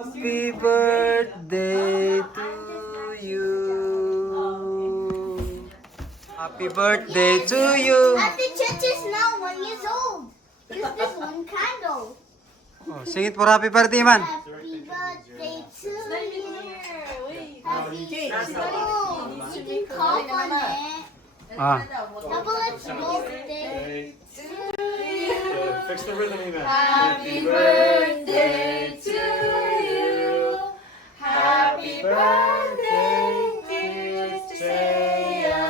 Happy birthday to you. Happy birthday to you. Happy Church is now 1 year old. Because there's one candle. Oh, sing it for happy birthday, man. Happy birthday to you. Happy Cake. Oh, you can call on it. Ah. Double it's birthday to you. Fix the rhythm, man. Happy birthday to you. Happy birthday, dear Jaya.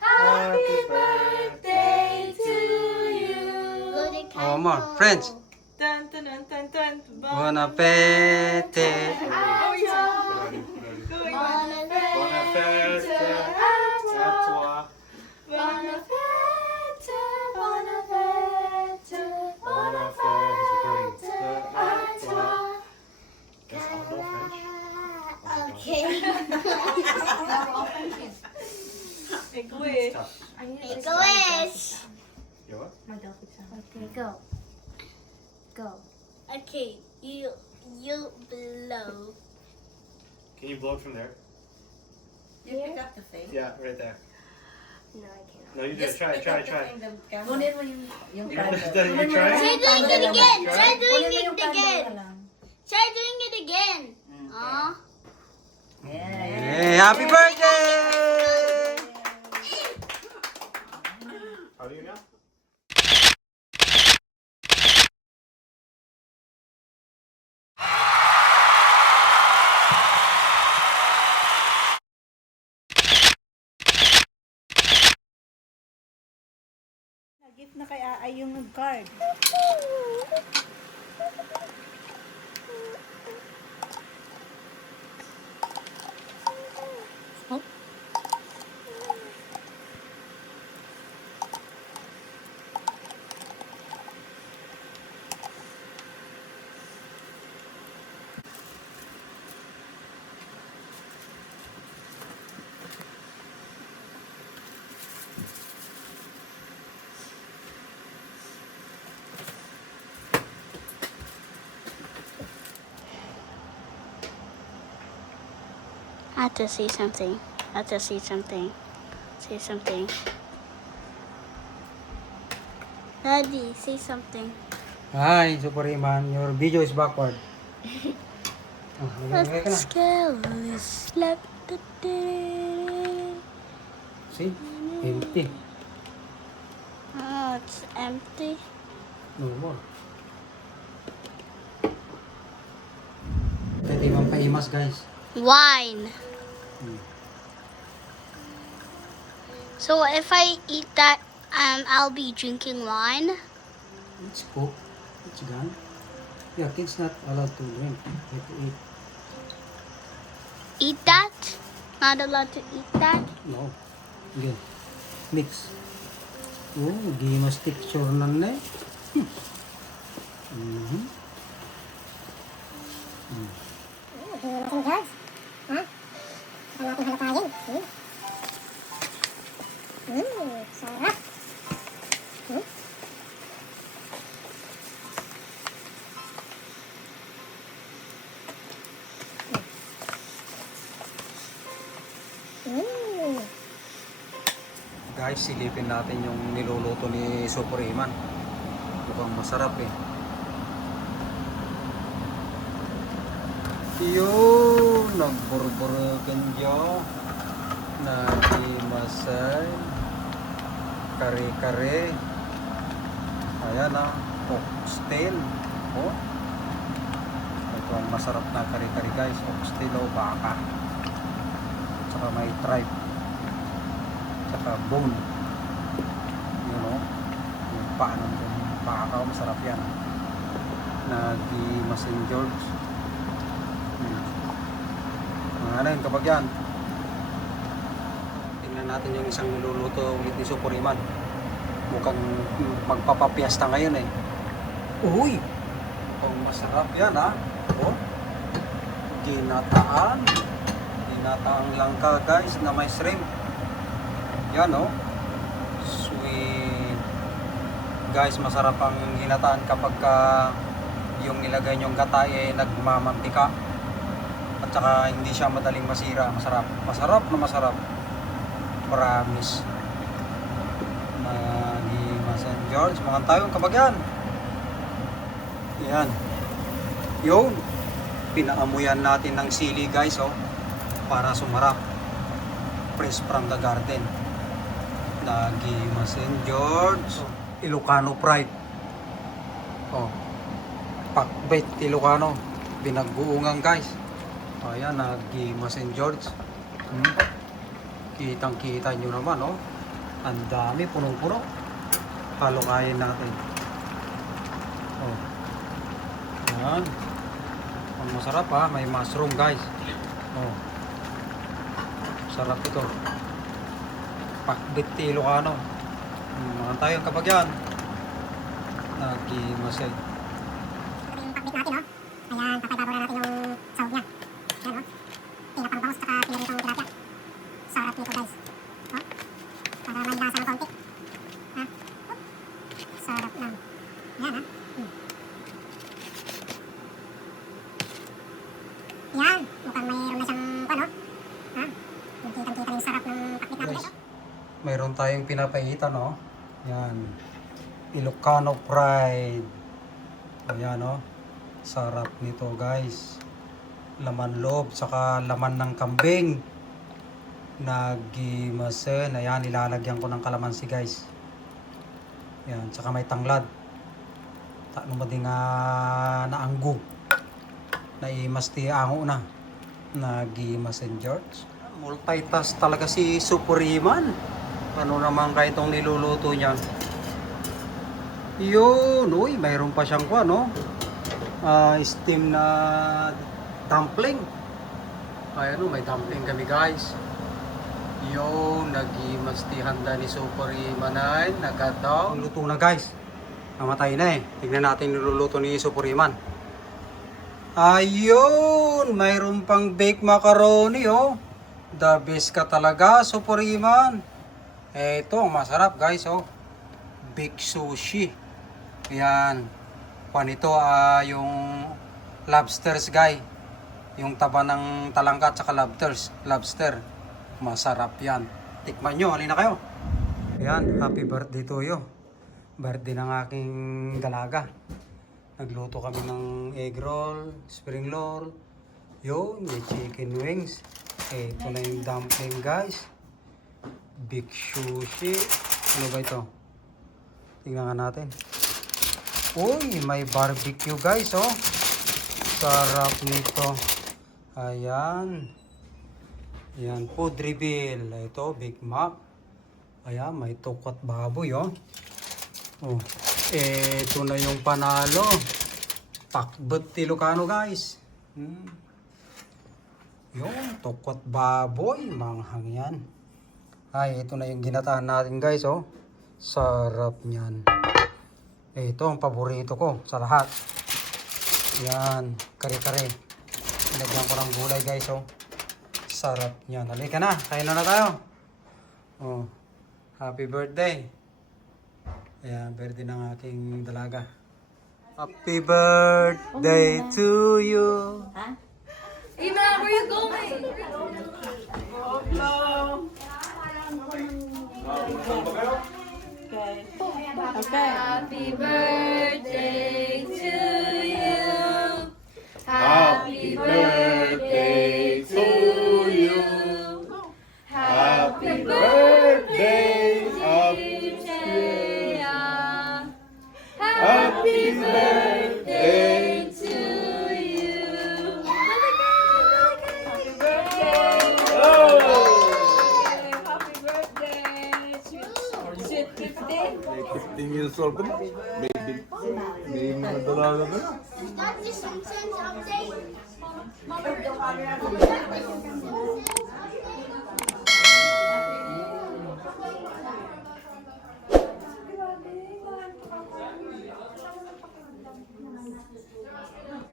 Happy birthday to you. Oh, more. Friends. Dun, dun, dun, dun, dun. Buon appetito. Buon Buon appetito appetito a à toi. toi. Buon appetito, buon appetito, buon appetito a toi. That's all no French. Okay. Make a wish. Make a wish. You what? Okay, go. Go. Okay, you blow. Can you blow it from there? You pick up the thing. Yeah, right there. No, I cannot. No, you do it. Just Try, pick try, up the try. thing, the camera. Kunin mo yung You candle. you try? Try doing it again. Try doing Kunin mo it yung candle again. na lang. Try doing it again. Aw. Hey, happy birthday! How do you know? Gift na kay Aay yung card. I have to say something. I have to say something. Say something. Daddy, say something. Hi, Super Iman. Your video is backward. Oh, lagay ka na. Let's go. Let's let the day. See? Empty. Oh, it's empty. No more. Pwede bang paimas, guys? Wine. So if I eat that, I'll be drinking wine. It's cooked. It's gone. Yeah, kids not allowed to drink. They have to eat. Eat that? Not allowed to eat that? No. Again. Mix. Oh, di mas texture nan na eh. Mhm. Guys, silipin natin yung niluluto ni Super Iman. Mukhang masarap eh. Yun, nagburburagan dyan. Nagimasay. Kare-kare. Ayan ah, oxtail. Oh. Ito ang masarap na kare-kare guys. Oxtail o baka. Tsaka may tripe. Tsaka bone. You know, yung paa ng baka, masarap yan. Nagimasin George. Ano yun kapag yan? Tingnan natin yung isang niluluto ulit ni Super Iman. Mukhang magpapapiesta ngayon eh. Uy! Oh, masarap yan ha. Oh. Ginataan. Ginataang langka guys na may shrimp. Yan oh. Sweet. Guys, masarap ang ginataan kapag yung nilagay nyong gata ay nagmamantika. At saka hindi siya madaling masira. Masarap. Masarap na masarap. Promise. Nagima St. George. Mga tayong kabagyan. Yan. Yun. Pinaamuyan natin ng sili guys, oh. Para sumarap. Fresh from the garden. Nagima St. George. Ilocano Pride. Oh. Pakbet Ilocano. Pinagbuungan guys. Ayan, nagima St. George. Kitang-kita nyo naman, oh. Ang dami, punong-puno. Halukayin natin. Oh. Ayan. Ang masarap ha, may mushroom guys. Oh. Sarap ito. Pakbet Ilocano. Mga tayong kapag yan. Nagima St. Ayan, papay-babura natin yung sahog niya. Ayan, oh. Pinapang bangus, tsaka pinaritong tilapia. Sarap nito, guys. Oh. Para may lasa ng konti. Ha? Oh. Sarap lang. Ayan, ha? Ayan, mukhang mayroon na siyang, ano? Ha? Yung kitang-kita yung sarap ng pakbit natin, guys, oh. Mayroon tayong pinapaitan, oh. Yan. Ilocano Pride. Ayan, oh. Sarap nito guys. Laman loob, saka laman ng kambing. Nagimasen. Ayan, ilalagyan ko ng kalamansi guys. Ayan, saka may tanglad. Takno mo din nga naanggo. Naimasti ango na. Nagimasen George. Multitask talaga si Superiman. Ano naman kayo itong niluluto niya? Yun, uy, mayroon pa siyang kwa, no? Steam na dumpling. Ayan o, may dumpling kami guys. Yun, nag-imastihanda ni Superiman ay nagkataw. Luto na guys. Namatay na eh. Tignan natin niluluto ni Superiman. Ayun, mayroon pang baked macaroni oh. The best ka talaga, Superiman. Ito, masarap guys oh. Baked sushi. Ayan. Panito yung lobsters guy. Yung taba ng talangka at saka lobster. Masarap yan. Tikman nyo, halina kayo. Ayan, happy birthday to you. Birthday ng aking dalaga. Nagluto kami ng egg roll, spring roll. Yun, may chicken wings. Ito na yung dumpling guys. Big sushi. Ano ba ito? Tingnan nga natin. Uy, may barbecue guys, oh. Sarap nito. Ayan. Ayan, food reveal. Ito, Big Mac. Ayan, may tukot baboy, oh. Oh, ito na yung panalo. Pakbet Ilocano, guys. Yung tukot baboy. Manghang yan. Ay, ito na yung ginataan natin, guys, oh. Sarap niyan. Ito ang paborito ko sa lahat. Yan, kare-kare. Ilagyan ko ng gulay guys, oh. Sarap niyan. Halika na, kain na tayo. Oh, happy birthday. Ayan, birthday ng aking dalaga. Happy birthday to you. Huh? Ina, where you going? Okay. Happy birthday to you. Happy birthday to you. Happy birthday, Happy birthday to you. Happy birthday. Sweet 15. 15 years old ka na. Baby. Baby na dalaga na. That's just some sense update.